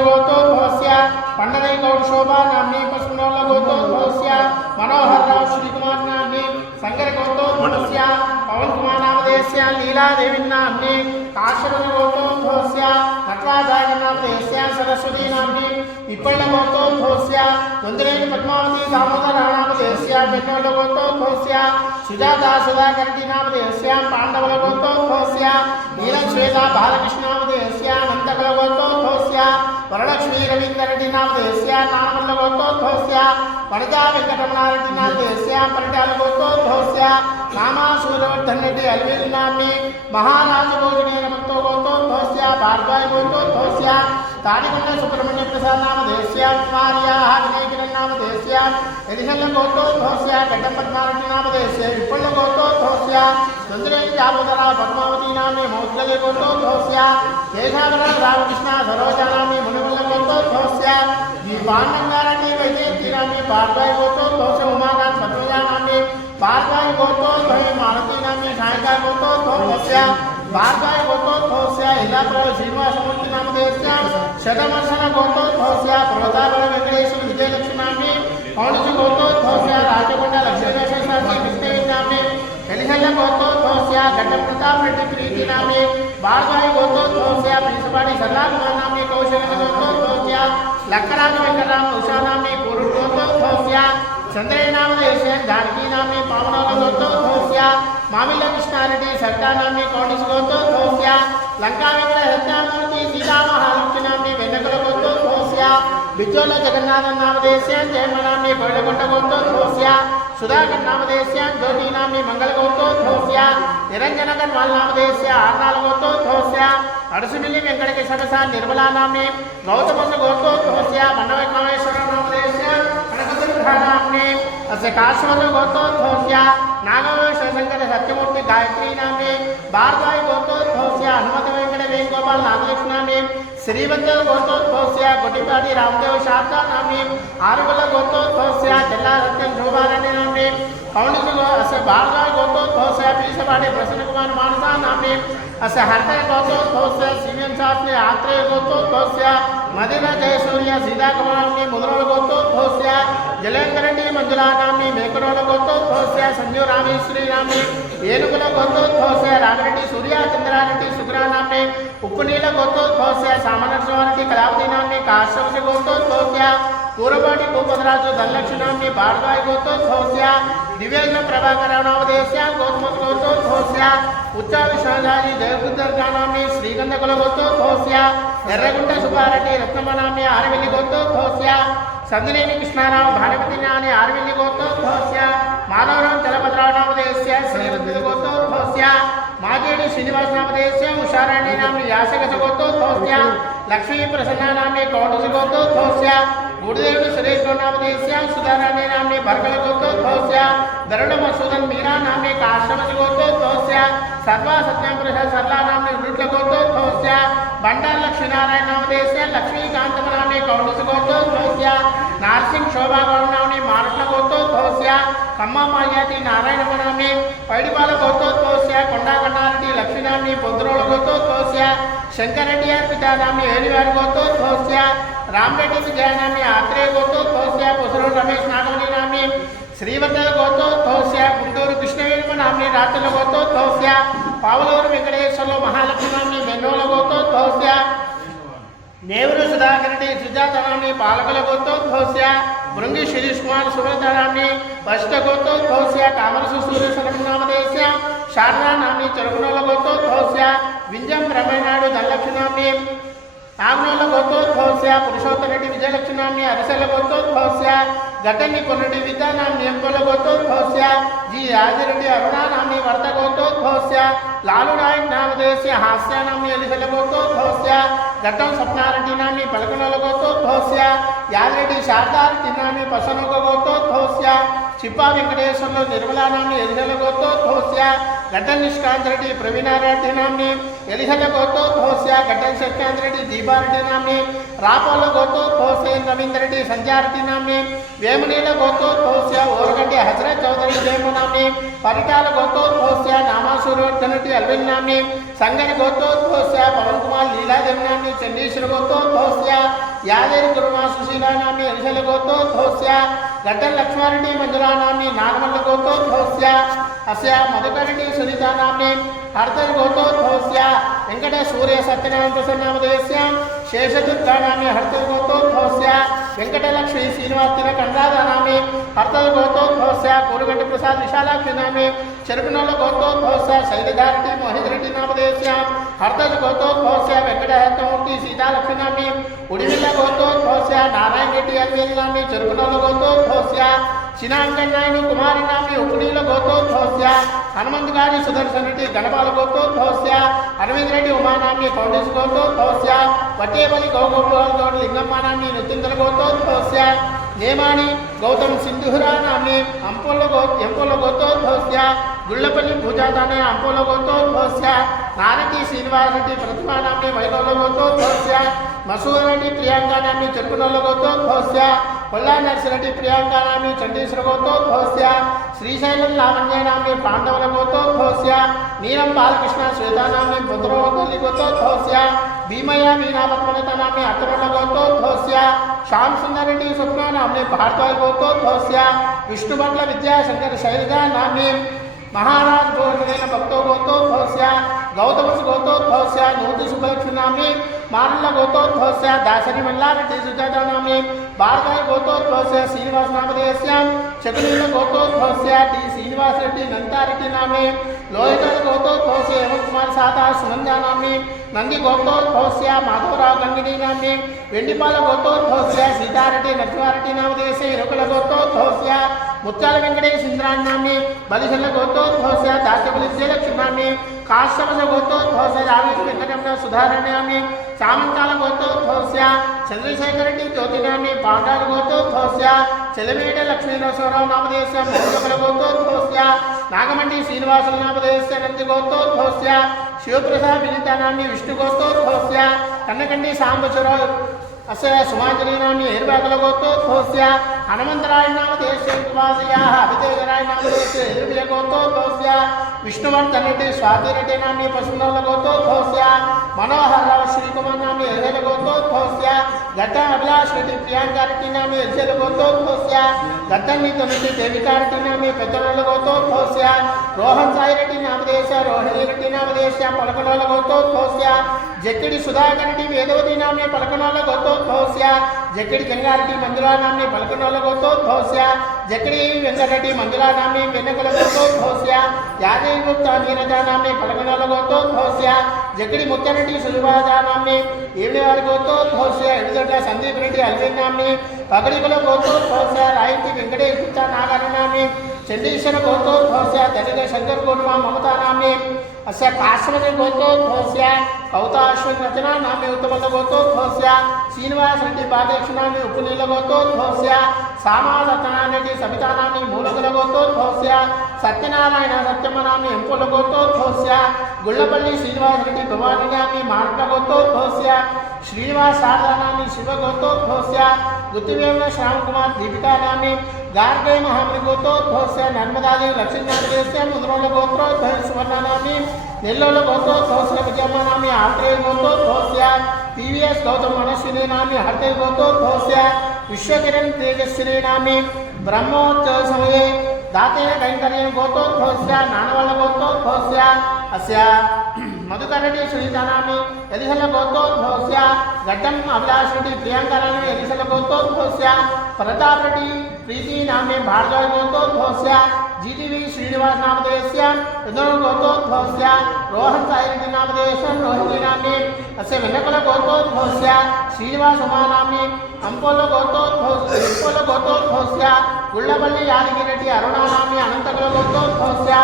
గోత్రోద్భవస్య పండరై గౌడ్ శోభా నామ్ని పశ్చిమోళ్ళ గోత్రోద్భవస్య మనోహర్ రావు శ్రీకుమార్ నామ్ని సంగర గోత్రోద్భవస్య పవన్ కుమార్ నామధేయస్య లీలాదేవి నామ్ని కాశ్యప గోత్రోద్భవస్య నటరాజాయ నామధేయస్య సరస్వతీ నామ్ని పిప్పళ్ళ గోత్రోద్భవస్య దొందరేని పద్మావతి దామోదర నామధేయస్య వరలక్ష్మీ రవీంద్రరెడ్డి నామధేయస్య నామల్ల గోత్రోద్భవస్య వనజా వెంకటరమణారెడ్డి నామధేయస్య పరిటాల గోత్రోద్భవస్య నామా సూర్యవర్ధన్ రెడ్డి అల్వీల్ నామ్ని మహారాజు భోజనేన భక్తో గోత్రోద్భవస్య భార్గవ గోత్రోద్భవస్య తాడికొండ సుబ్రహ్మణ్య ప్రసాద్ నామ దేశ్యా కుమార్యా వినయ నామధేయస్య ఎదిశల్ల గోత్రోద్భవస్య గడ్డం పద్మారెడ్డి నామధేయస్య విప్పళ్ళ గోత్రోద్భవస్య చంద్రేని జాబోదర పద్మావతి నామే మౌద్గల్య గోత్రోద్భవస్య కేశావర రామకృష్ణ సరోజా నామే మునివల్ల గోత్రోద్భవస్య దీపాన్నంగారెడ్డి వైజయంతి నామే భార్గవ గోత్రోద్భవస్య ఉమాకాంత్ సత్వజా నామే భార్గవ గోత్రోద్భవ మాలతీ నామే సాయంకాల గోత్రోద్భవస్య భార్గవ గోత్రోద్భవస్య ఇలాపుర శ్రీనివాసమూర్తి నామధేయస్య శతవర్షణ గోత్రోద్భవస్య ప్రోదాబల వెంకటేశ్వర విజయలక్ష్మి నామే పౌణిజి గోత్రోద్భవస్య రాజకొండ లక్ష్మీనరసింహ కృష్ణ నామే ఎలిహల్ల గోత్రోద్భవస్య ఘట్ట ప్రతాప్ రెడ్డి ప్రీతి నామే భార్గవ గోత్రోద్భవస్య ప్రిన్సిపాడి సల్లాకుమార్ నామే కౌశల గోత్రోద్భవస్య లక్కరాజ వెంకటరామ ఉషా నామే పూర్వ గోత్రోద్భవస్య చంద్రయ్య నామదేశ్య జానకీ నామే పావనాల గోత్రోద్భవస్య మామిళ్ళ కృష్ణారెడ్డి సర్దా నామే కౌండిస్ బిచ్చోళ్ళ జగన్నాథన్ నామదేశ్య జయమనామే కోళ్ళకొండ గోత్రోద్భవస్య సుధాకర్ నామదేశ్య జ్యోతి నామే మంగళ గోత్రోద్భవస్య నిరంజనగర్ వాళ్ళ నామదేశ్య ఆర్నాల గోత్రోద్భవస్య అడుసుమిల్లి వెంకటకేశవ నిర్మలా నామే గౌతమ గోత్రోద్భవస్య మండవ కామేశ్వర నామదేశ్య కనకదుర్గానామ్నే అస్య కాశ్మర గోత్రోద్భవస్య నాగవేశ శంకర సత్యమూర్తి గాయత్రీ నామే భార్గవ గోత్రోద్భవస్య హనుమత వెంకట వేణుగోపాల్ నామలక్ష్మి శ్రీవంత గోత్రోద్భవస్య కొట్టిపాటి రామదేవ శారదా నామే ఆరుగుల గోత్రోద్భవస్య తెల్లా సత్యం శోభారాణి నామే పౌండిజు అస్య భార్గవ గోత్రోద్భవస్య పీసపాటి ప్రసన్న కుమార్ మానసా నామే అస్య హర్త గోత్రోద్భవస్య శివ్యం శాస్త్రి ఆత్రేయ గోత్రోద్భవస్య మదిర జయసూర్య సీతాకుమారాన్ని ముద్రల గోత్రోద్భవస్య జలేంద్రెడ్డి మంజులా నామ్ని మేకరోల గోత్రోద్భవస్య సంజీవ రామేశ్వరి నామ్ని ఏనుగుల గోత్రోద్భవస్య రామిరెడ్డి సూర్య చంద్రారెడ్డి సుగ్రా నామ్ని ఉప్పునీల గోత్రోద్భవస్య సామనర్శవానికి కళావతి నామ్ని కాశ్యప గోత్రోద్భవస్య కూరపాటి భూపదరాజు ధనలక్ష్మి నామ్ని భార్గవాయి గోత్రోద్భవస్య దివ్యేంద్ర ప్రభాకర నామదేశ్య గౌతమ గోత్రోద్భవస్య ఉచ్చ విశ్వనాథి దేవగుద్దర్గా నామ్ని శ్రీగంధకుల గోత్రోద్భవస్య ఎర్రగుంట సుబ్బారెడ్డి రత్నమనామ్ని ఆరవెల్లి గోత్రోద్భవస్య సందునేని కృష్ణారావు భానుమతి నాని ఆరవెల్లి గోత్రోద్భవస్య మాధవరావు చలపతిరావు నామదేశ్య మాజేడి శ్రీనివాసనాపదేశ్య ఉషారాణి నామ్ని యాసగత గోత్రోద్భవస్య లక్ష్మీ ప్రసన్న నామ్ని కౌండసి గోత్రోద్భవస్య గురుదేవుడు సురేష్ నామదేశ్య సుధారాణి నామ్ని బర్గల గోత్రోద్భవస్య ధరుణ మసూదన్ మీరా నామ్ని కాశ్రమసి గోత్రోద్భవస్య సర్వా సత్యం ప్రసాద్ సర్లా నామ్ని వృట్ల గోత్రోద్భవస్య బండార్ లక్ష్మీనారాయణ నామదేశ్య లక్ష్మీకాంతమ నామ్ని కౌండసి గోత్రోద్భవస్య నార్సింగ్ శోభా నామ్ని మారట్ల గోత్రోద్భవస్య కమ్మ మాల్యాతి నారాయణ నామ్ని పైడిపాల గోత్రోద్భవస్య కొండా కన్నారెడ్డి లక్ష్మీనామ్ని పొద్దురోళ గోత్రోద్భవస్య శంకరెడ్డి అర్పిత నామ్ని ఏలివారి గోత్రోద్భవస్య రామరెడ్డి విజయనామ్ని ఆత్రేయ గోత్రోద్భవస్య పొసరు రమేష్ నాగమణి నామ్ని శ్రీవత గోత్రోద్భవస్య గుంటూరు కృష్ణవేణుమ నామ్ని రాత్రుల గోత్రోద్భవస్య పావులూరు వెంకటేశ్వర్లో మహాలక్ష్మి వెన్నోల గోతో గోత్రోద్భవస్య నేవులు సుధాకరణి సుజాతనాన్ని పాలకుల గోత్రోద్భవస్య భృంగి శిరీష్ కుమార్ సుబ్రతనాన్ని గోతో గోత్రోద్భవస్య కామరసు సూర్య నామదేశ్య శారదా నామ్ని చెరుకునోల గోత్రోద్భవస్య వింజం బ్రహ్మనాడు ధనలక్ష్మి నామ్ని ఆగ్నోల గోత్రోద్భవస్య పురుషోత్తరెడ్డి విజయలక్ష్మి అరిసెల గోత్రోద్భవస్య గటన్ని కొన్నటి విద్యానామ్ని ఎంకొల గోత్రోద్భవస్య జి రాజిరెడ్డి అరుణానామ్ని వర్త గోత్రోద్భవస్య లాలు నాయక్ నామదేశ్య హాస్యానామ్ని ఎలిసెల గోత్రోద్భవస్య ఘట్టం స్వప్నారెడ్డి నామ్ని పలకనోల గోత్రోద్భవస్య యాదిరెడ్డి శారదారెడ్డి నామ్ని పసనోగ గోత్రోద్భవస్య చిప్పా వెంకటేశ్వర్లో నిర్మలానాన్ని ఎలిహల గోత్రోద్భవస్య గడ్డం నిష్కాంత్ రెడ్డి ప్రవీణారెడ్డి నామ్ని ఎలిహల గోత్రోద్భవస్య గడ్డం సత్యాంత్ రెడ్డి దీపారెడ్డి నామ్ని రాపోల గోత్రోద్భవస్య రవీందర్ రెడ్డి సంజారెడ్డి నామ్ని వేమునీల గోత్రోద్భవస్య ఓరగడ్డి హజరత్ చౌదరి జయము నామ్ని పరిటాల గోత్రోద్భవస్య నామాసూర్వర్ధన్ రెడ్డి అల్విన్ నామ్ని సంగడి గోత్రోద్భవస్య పవన్ కుమార్ లీలాదేవి నామ్ని చండీశ్వర గోత్రోద్భవస్య యాదేవి గురుమా సుశీలా నామ్ని హరిశల గోత్రోద్భవస్య గడ్డల లక్ష్మారెడ్డి మంజులా నామ్ని నాగమల్ల గోత్రోద్భవస్య అస్య మధుకరెడ్డి సునీత నామ్ని హర్తరి గోత్రోద్భవస్య వెంకట వెంకటలక్ష్మి శ్రీనివాస్ తిలక్ అనురాధ నామ్ని హర్తరి గోత్రోద్భవస్య కోరుగంటి ప్రసాద్ విశాలాక్షి నామ్ని చెరుకునల్ల గోత్రోద్భవస్య శైలజారెడ్డి మోహిత్ రెడ్డి నామదేశ్యాం హర్తరి గోత్రోద్భవస్య వెంకట హస్తమూర్తి సీతాలక్ష్మి నామ్ని ఉడిమిల్ల గోత్రోద్భవస్య నారాయణ రెడ్డి అల్వేల్ నామ్ని చెరుకునల్ల గోత్రోద్భవస్య చినాంగన్నాయుడు కుమారి నామి ఉపనీల గోత్రోద్భవస్య హనుమంత్ గారి సుదర్శన్ రెడ్డి గణపాల గోత్రోద్భవస్య అరవింద్ రెడ్డి ఉమానామి కౌండేశ్ గోత్రోద్భవస్య వట్టేపల్లి గౌగోపాల్ గౌడ్ లింగమ్మ నామి నృత్యంతల గోత్రోద్భవస్య నేమాని గౌతమ్ సింధురా నామి అంపోల గో ఎంపోల గోత్రోద్భవస్య గుళ్ళపల్లి భూజాతానే అంపోల గోత్రోద్భవస్య నారటి శ్రీనివాసరెడ్డి ప్రతిమా నామి వైభవ గోత్రోద్భవస్య మసూర్ రెడ్డి ప్రియాంక నామి చెరుకునల్ల గోత్రోద్భవస్య కొల్లా నర్సిరెడ్డి చండీశ్వర గోత్రోద్భవస్య శ్రీశైలం లావణ్యనామి పాండవుల గోత్రోద్భవస్య నీలం బాలకృష్ణ శ్వేతానామి నామి పుత్రవల్లి గోత్రోద్భవస్య భీమయ్య మీనాపత్మలత నామి అత్తమల్ల గోత్రోద్భవస్య శ్యామ్ సుందరెడ్డి రెడ్డి స్వప్న నామి గోత్రోద్భవస్య విష్ణుభట్ల విద్యాశంకర శైలజా నామి మహారాజ్ భోజనైన భక్తో గోత్రోద్భవస్య గౌతమ గోత్రోద్భవస్య నూతి శుభలక్ష్మి నామి మారుల గోతోద్భవస్య దాసరి మల్లారెడ్డి సుజాత భారతాయ గోతోద్భవస్య శ్రీనివాస నామధేయస్యాం చకులీల గోత్రోద్భవస్య టి శ్రీనివాసరెడ్డి నందారెడ్డి నామే లోహిత గోతోద్భవస్య హేమంత్ కుమార్ సాదా సునంద నామి నంది గోతోద్భవస్య మాధవరావు గంగిడి నామే వెండిపాల గోతోద్భవస్య సీతారెడ్డి నరసింహారెడ్డి నామధేయస్య ఇరుకుల గోతోద్భవస్య ముత్యాల వెంకటేశ ఇంద్రాన్ బలిశల బలిశల్ల గోత్రోద్భవస్య దాసపల్లి విజయలక్ష్మి నామి కాశ్యపస గోత్రోద్భవస్య రామేశ్వర వెంకటరమణ సుధారణ్యామి సామంతాల గోత్రోద్భవస్య చంద్రశేఖరటి రెడ్డి జ్యోతినామి పాండాల గోత్రోద్భవస్య చెలమేట లక్ష్మీ నరసింహరావు నామదేశ మోహకమల గోత్రోద్భవస్య నాగమండి శ్రీనివాసుల నామదేశ నంది గోత్రోద్భవస్య శివప్రసాద్ వినితానామి విష్ణు గోత్రోద్భవస్య కన్నకండి సాంబశ్వరరావు అస్య సుమాంజలి నామి ఏర్వాకల గోత్రోద్భవస్య హనుమంతరాయ నామదేశ కుమారయాః అభితేజరాయ నామదేశ ఎదుర్య గోత్రోద్భవస్య విష్ణువర్ధన్ రెడ్డి స్వాతి రెడ్డి నామి పశువుల గోత్రోద్భవస్య మనోహర్ శ్రీకుమార్ నామి ఎర్హల గోత్రోద్భవస్య గడ్డ అభిలాష్ రెడ్డి ప్రియాంక రెడ్డి నామి ఎర్హల గోత్రోద్భవస్య గడ్డన్ని తొమ్మిది దేవికా రెడ్డి నామి పెద్దల గోత్రోద్భవస్య రోహన్ సాయి రెడ్డి నామదేశ రోహిణి రెడ్డి నామదేశ పలకనోళ్ళ గోత్రోద్భవస్య జక్కిడి సుధాకర్ రెడ్డి వేదవతి నామ్ని పలకనోళ్ళ గోత్రోద్భవస్య జక్కిడి గంగారెడ్డి మంజులా నామ్ని పలకనోళ్ళ గోత్రోద్భవస్య జక్కిడి వెంకటరెడ్డి మంజులా నామ్ని వెన్నకుల గోత్రోద్భవస్య యాదవి గుప్తా నీరజ నామ్ని పలకనోల గోత్రోద్భవస్య జక్కిడి ముత్యారెడ్డి సుజుబాజ నామ్ని ఏమిడివారి గోత్రోద్భవస్య ఎడుదొడ్ల సందీప్ రెడ్డి అల్విన్ నామ్ని పగడికుల గోత్రోద్భవస్య రాయితీ వెంకటేష్ గుప్తా నాగారి నామ్ని చండీశ్వర గోత్రోద్భవస్య దళిత శంకర్ కుర్మా మమతా నామ్ని అస్య కాశ్మతి గోత్రోద్భవస్య కౌతాశ్వన్ రచన నామ్ని ఉత్తమత గోత్రోద్భవస్య శ్రీనివాస రెడ్డి బాలకృష్ణ నామ్ని ఉప్పునీల గోత్రోద్భవస్య సామా సత్యనారాయణ సవితా నామ్ని మూలకుల గోత్రోద్భవస్య సత్యనారాయణ సత్యమ్మ నామ్ని ఎంపుల గోత్రోద్భవస్య గుళ్ళపల్లి శ్రీనివాస రెడ్డి భవాని నామ్ని మారట గోత్రోద్భవస్య శ్రీనివాస్ శారదా నామ్ని శివ గోత్రోద్భవస్య గుత్తివేముల శ్యామ్ కుమార్ దీపికా నామ్ని గార్గే మహాముని గోత్రోద్భవస్య నర్మదాది లక్ష్మీనారాయణ ముద్రోళ గోత్రోద్భవ సువర్ణనామి నెల్లోల గోత్రోద్భవస్య విజయమ్మ నామి గోత్రోద్భవస్య T V S Gautama Manaswini నామి హర్తే గోత్రోద్భవస్య విశ్వకిరణ్ తేజస్విని నామి బ్రహ్మోత్సవ సమయే దాతేన కైంకర్యం గోత్రోద్భవస్య నానవాళ్ళ గోత్రోద్భవస్య అస్య మధుకరణి సునీతానామి ఎలిసల గోత్రోద్భవస్య గడ్డం అభిలాషుడి రెడ్డి ప్రియాంకరామి ఎలిసల గోత్రోద్భవస్య ప్రతాప్ ప్రీతి నామే భార్గవ గోత్రోద్భవస్య జీటీవీ శ్రీనివాస్ నామదేశస్య రుద్ర గోత్రోద్భవస్య రోహన్ సాయి రెడ్డి నామదేశం రోహిణి నామే అస్య వెన్నకుల గోత్రోద్భవస్య శ్రీనివాస్ ఉమానామి అంపోల గోత్రోద్భవస్య అంపోల గోత్రోద్భవస్య గుళ్ళపల్లి యాదగిరెడ్డి అరుణానామి అనంతకుల గోత్రోద్భవస్య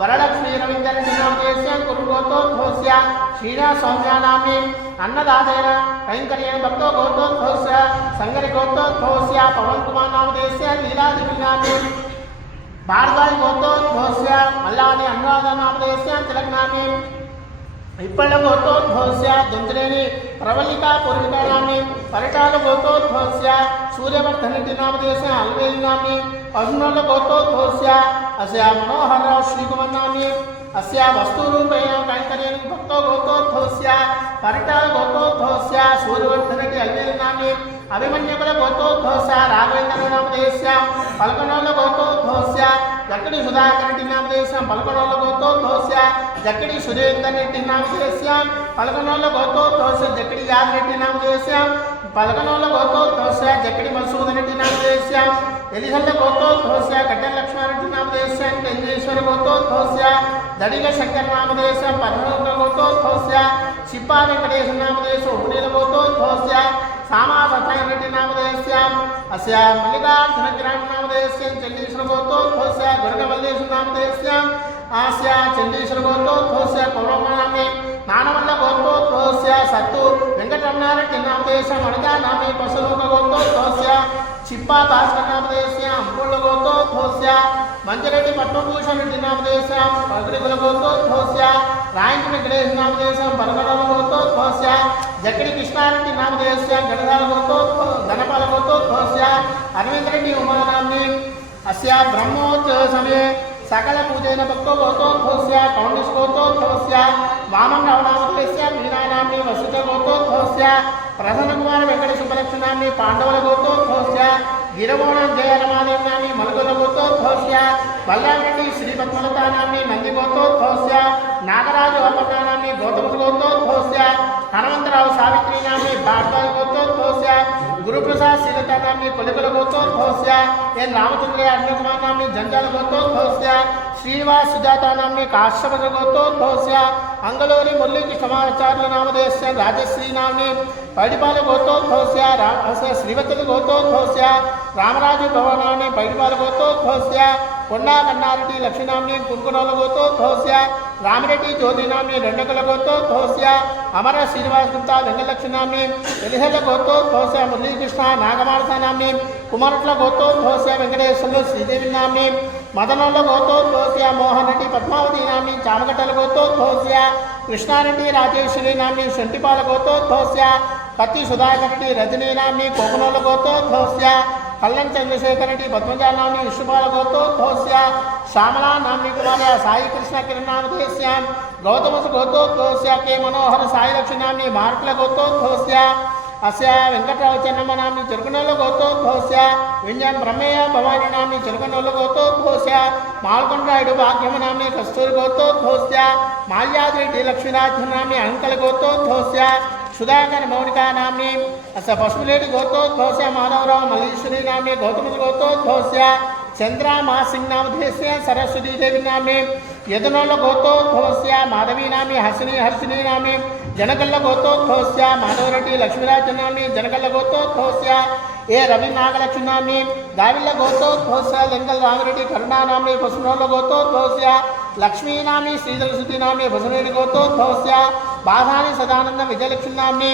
వరలక్ష్మీ రవీంద్ర రెడ్డి నామదేశం కురు గోత్రోద్భవస్య శ్రీనివాస్ సౌమ్యానామి అన్నదాతైన కైంకర్యేణ భక్తో గోత్రోద్భవస్య సంగరి గోత్రోద్భవస్య పవన్ కుమార్ నామదేశస్య లీలాదేవి నామే భారద్వాజ్ గోత్రోద్భవస్య మల్లాని అనురాధ నామదేశస్య తిలక్ నామే ఇప్పళ్ళ గోత్రోద్భవస్య దుంజలేని ప్రవళిక పూర్విక నామి పరిటాల గోత్రోద్భవస్య సూర్యవర్ధన్ రెడ్డి నామదేశ అల్వేలి నామి పద్మల గోత్రోద్భవస్య అస్య మనోహరరావు శ్రీకుమార్ నామి అస్య వస్తురూపేణ కైంకర్యం భక్తో గోత్రోద్భవస్య పరిటాల గోత్రోద్భవస్య సూర్యవర్ధన్ రెడ్డి అల్వేలి నామి అభిమన్యుకుల గోత్రోద్భవస్య రాఘవేంద్ర నామదేశ్య పలకనోళ్ళ గోత్రోద్భవస్య జక్కడి సుధాకర్ రెడ్డి నామదేశ్యం పలకనోళ్ళ గోత్రోద్భవస్య జక్కడి సురేందర్ రెడ్డి నామదేశ్యం పలకనోళ్ళ గోత్రోద్భవస్య జక్కడి యాదరెడ్డి నామదేశ్యం పలకనోళ్ళ గోత్రోద్భవస్య జక్కడి మసూద్ రెడ్డి నామదేశ్యం ఎలిహల్ల గోత్రోద్భవస్య గడ్డ లక్ష్మారెడ్డి నామదేశ్యం తెంజేశ్వర గోత్రోద్భవస్య దడిగ శంకర్ నామదేశం పద్మలోక గోత్రోద్భవస్య చిప్పా వెంకటేశ నామదేశం ఉపనీల గోత్రోద్భవస్య సామాసత్యం రెడ్డి నామదేశ్యం అస్య మల్లికార్జున నామదేశ్యం చండీశ్వర గోత్రోద్భవస్య గురగమల్లేశ నామదేశ్యం ఆస్య చండీశ్వర గోత్రోద్భవస్య కౌరవనామి నానవల్ల గోత్రోద్భవస్య సత్తు వెంకటరమణారెడ్డి నామదేశం అడగా నామి పశులోక చిప్పా భాస్కర్ నామదేశ్య అంపుళ్ళ గోత్రోద్భవస్య మంజరెడ్డి పద్మభూషణ్ రెడ్డి నామదేశం పగడిగుల గోత్రోద్భవస్య రాయంటి వెంకటేశ నామదేశం పరగడల గోత్రోద్భవస్య జక్కడి కృష్ణారెడ్డి నామదేశం గణదాల గోత్రోద్భవ గణపాల గోత్రోద్భవస్య అరవింద్ రెడ్డి ఉమానామ్ని అస్య బ్రహ్మోత్సవ సమये సకల పూజైన భక్తో గోత్రోద్భవస్య కౌండిస్ గోత్రోద్భవస్య వామన్ నవనామదేశ్య మీనానామ్ని వసుత గోత్రోద్భవస్య ప్రసన్న కుమార వెంకట సుబ్బలక్ష్మణాన్ని పాండవుల గోత్రోద్భవస్య వీరమోహన జయరమాదేవ్నాన్ని మలుగుల గోత్రోద్భవస్య బల్లారెడ్డి శ్రీ పద్మలతానాన్ని నంది గోత్రోద్భవస్య నాగరాజు అపర్ణానాన్ని గౌతమ గోత్రోద్భవస్య హనుమంతరావు సావిత్రి నామి భార్గవ గోత్రోద్భవస్య గురుప్రసాద్ శీలతానాన్ని కొలికల గోత్రోద్భవస్య ఎన్ రామచంద్ర అరుణకుమార్ నామి జంజాల గోత్రోద్భవస్య శ్రీనివాస్ సుజాతానామ్ని కాశ్యపద గోత్రోద్భవస్య అంగళూరి మురళీకి సమాచార్యుల నామదేశ్య రాజశ్రీ నామ్ని పైడిపాల గోత్రోద్భవస్య రా శ్రీవత్తుల గోత్రోద్భవస్య రామరాజు భవనాన్ని పైడిపాల గోత్రోద్భవస్య కొండా కన్నారెడ్డి లక్ష్మీనామ్ని కుంకురోల గోత్రోద్భవస్య రామిరెడ్డి జ్యోతినామ్ని రెండకలగోతో గోత్రోద్భవస్య అమర శ్రీనివాస్ గుప్తా వెంకటలక్ష్మీనామ్ని ఎలిహల గోతో గోత్రోద్భవస్య మురళీకృష్ణ నాగమానసానామ్ని కుమారుట్ల గోతో గోత్రోద్భవస్య వెంకటేశ్వర్లు శ్రీదేవి నామ్ని గోతో గోత్రోద్భవస్య మోహన్ రెడ్డి పద్మావతి నామ్ని చామగట్టల గోత్రోద్భవస్య కృష్ణారెడ్డి రాజేశ్వరి నామ్ని శంటిపాల గోతో గోత్రోద్భవస్య కత్తి సుధాకర్ రెడ్డి రజనీ నామ్ని కోకనోళ్ళ గోతో కల్లం చంద్రశేఖర్ రెడ్డి పద్మజాల విశ్వపాల విష్ణుపాల గోత్రోద్భవస్య శ్యామలా నామ్ని కుమార్య సాయి కృష్ణ కిరణామధేస్య గౌతమసు గోత్రోద్భవస్య కే. మనోహర సాయి లక్ష్మి నామ్ని మార్కుల గోత్రోద్భవస్య అస్య వెంకటరావు చెన్నమ్మ నామ్ని చెరుకునోళ్ళ గోత్రోద్భవస్య వింజన్ బ్రహ్మయ్య భవాని నామ్ని చెరుకునోళ్ళ గోత్రోద్భవస్య మాల్కొండాయుడు భాగ్యమ నామ్ని కస్తూరి గోతోద్భవస్య మాల్యాద్రి డి లక్ష్మీరాజ్ నామ్ని అంకల గోత్రోద్భవస్య సుధాకర్ మౌనికా నామ్ని అస పశుపులేటి గోత్రోద్భవస్య మానవరావు మల్లీశ్వరి నామే గౌతమ గోత్రోద్భవస్య చంద్ర మాసింగ్ నామధేస్య సరస్వతీ దేవి నామే. యదునోళ్ళ గోత్రోద్భవస్య మాధవీ నామే హర్షిని హర్షిని నామే. జనగల్ల గోత్రోద్భవస్య మాధవరెడ్డి లక్ష్మీరాజ నామే జనగల్ల గోత్రోద్భవస్య ఏ రవి నాగలక్ష్మి నామే. గావిళ్ళ గోత్రోద్భవస్య లింగల్ రామిరెడ్డి కరుణానామి పశునోళ్ళ గోత్రోద్భవస్య లక్ష్మీనామి శ్రీధరశుద్ధి నామే భుజనేడి గోత్రోద్భవస్య బాధాని సదానంద విజయలక్ష్మి నామే.